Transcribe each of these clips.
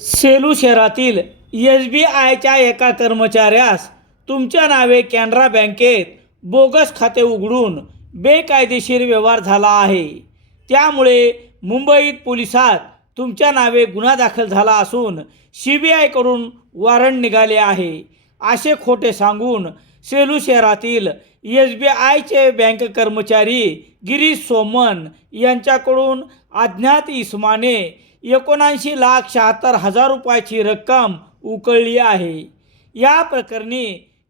सेलू शहरातील एस बी आयच्या एका कर्मचाऱ्यास तुमच्या नावे कॅनरा बँकेत बोगस खाते उघडून बेकायदेशीर व्यवहार झाला आहे. त्यामुळे मुंबईत पोलिसात तुमच्या नावे गुन्हा दाखल झाला असून सी बी आयकडून वॉरंट निघाले आहे. असे खोटे सांगून सेलू शहरातील एस बी आयचे बँक कर्मचारी गिरीश सोमन यांच्याकडून अज्ञात इस्माने एकोणऐंशी लाख शहात्तर हजार रुपयाची रक्कम उकळली आहे. या प्रकरणी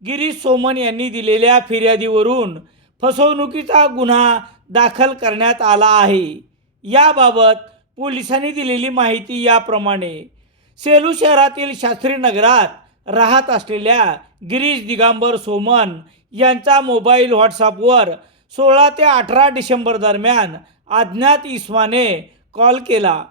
गिरीश सोमन यांनी दिलेल्या फिर्यादीवरून फसवणुकीचा गुन्हा दाखल करण्यात आला आहे. याबाबत पोलिसांनी दिलेली माहिती याप्रमाणे सेलू शहरातील शास्त्री नगरात राहत असलेल्या गिरीश दिगांबर सोमन यांचा मोबाईल व्हॉट्सअपवर सोळा ते अठरा डिसेंबर दरम्यान अज्ञात इस्माने कॉल केला.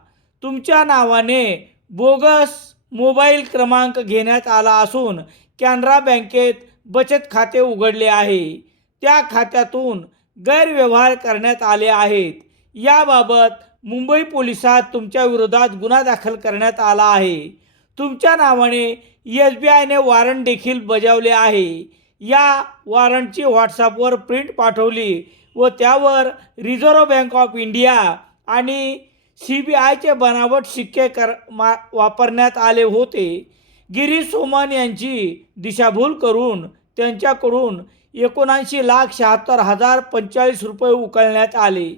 तुमच्या नावाने बोगस मोबाईल क्रमांक घेण्यात आला असून कॅनरा बँकेत बचत खाते उघडले आहे. त्या खात्यातून गैरव्यवहार करण्यात आले आहेत. याबाबत मुंबई पोलिसात तुमच्या विरोधात गुन्हा दाखल करण्यात आला आहे. तुमच्या नावाने एस बी आयने वॉरंट देखील बजावले आहे. या वॉरंटची व्हॉट्सअपवर प्रिंट पाठवली व त्यावर रिझर्व्ह बँक ऑफ इंडिया आणि सी बी आयचे बनावट शिक्के कर मा वापरण्यात आले होते. गिरीश सोमन यांची दिशाभूल करून त्यांच्याकडून एकोणऐंशी लाख शहात्तर हजार पंचेचाळीस रुपये उकळण्यात आले.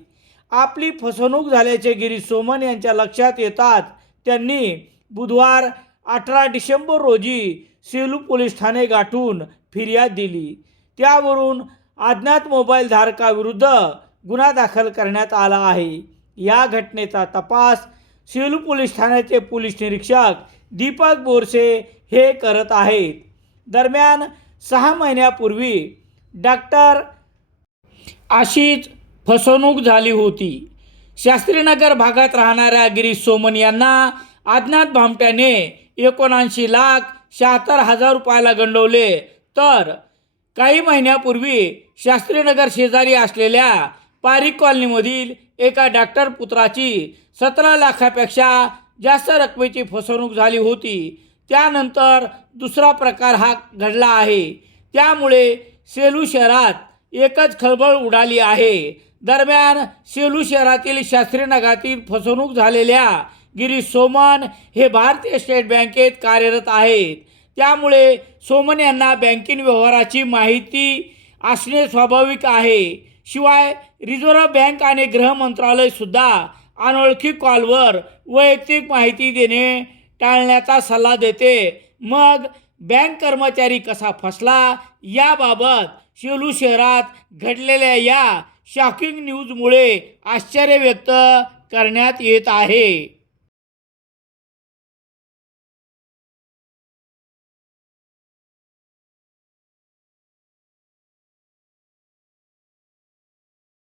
आपली फसवणूक झाल्याचे गिरीश सोमन यांच्या लक्षात येतात. त्यांनी बुधवार अठरा डिसेंबर रोजी सेलू पोलीस ठाणे गाठून फिर्याद दिली. त्यावरून अज्ञात मोबाईल धारकाविरुद्ध गुन्हा दाखल करण्यात आला आहे. या घटनेचा तपास सेलू पोलीस ठाण्याचे पोलीस निरीक्षक दीपक बोरसे हे करत आहेत. दरम्यान सहा महिन्यापूर्वी डॉक्टर अशीच फसवणूक झाली होती. शास्त्रीनगर भागात राहणाऱ्या गिरीश सोमन यांना अज्ञात भामट्याने एकोणऐंशी लाख शहात्तर हजार रुपयाला गंडवले. तर काही महिन्यापूर्वी शास्त्रीनगर शेजारी असलेल्या पारिक कॉलनीमधील एका डॉक्टर पुत्राची सतरा लाखापेक्षा जास्त रकमेची फसवणूक झाली होती. त्यानंतर दुसरा प्रकार हा घडला आहे. त्यामुळे सेलू शहरात एकच खळबळ उडाली आहे. दरम्यान सेलू शहरातील शास्त्री नगातील फसवणूक झालेल्या गिरीश सोमन हे भारतीय स्टेट बँकेत कार्यरत आहेत. त्यामुळे सोमन यांना बँकिंग व्यवहाराची माहिती असणे स्वाभाविक आहे. शिवाय रिझर्व्ह बँक आणि गृह मंत्रालयसुद्धा अनोळखी कॉलवर वैयक्तिक माहिती देणे टाळण्याचा सल्ला देते. मग बँक कर्मचारी कसा फसला याबाबत शेलू शहरात घडलेल्या या शॉकिंग न्यूजमुळे आश्चर्य व्यक्त करण्यात येत आहे.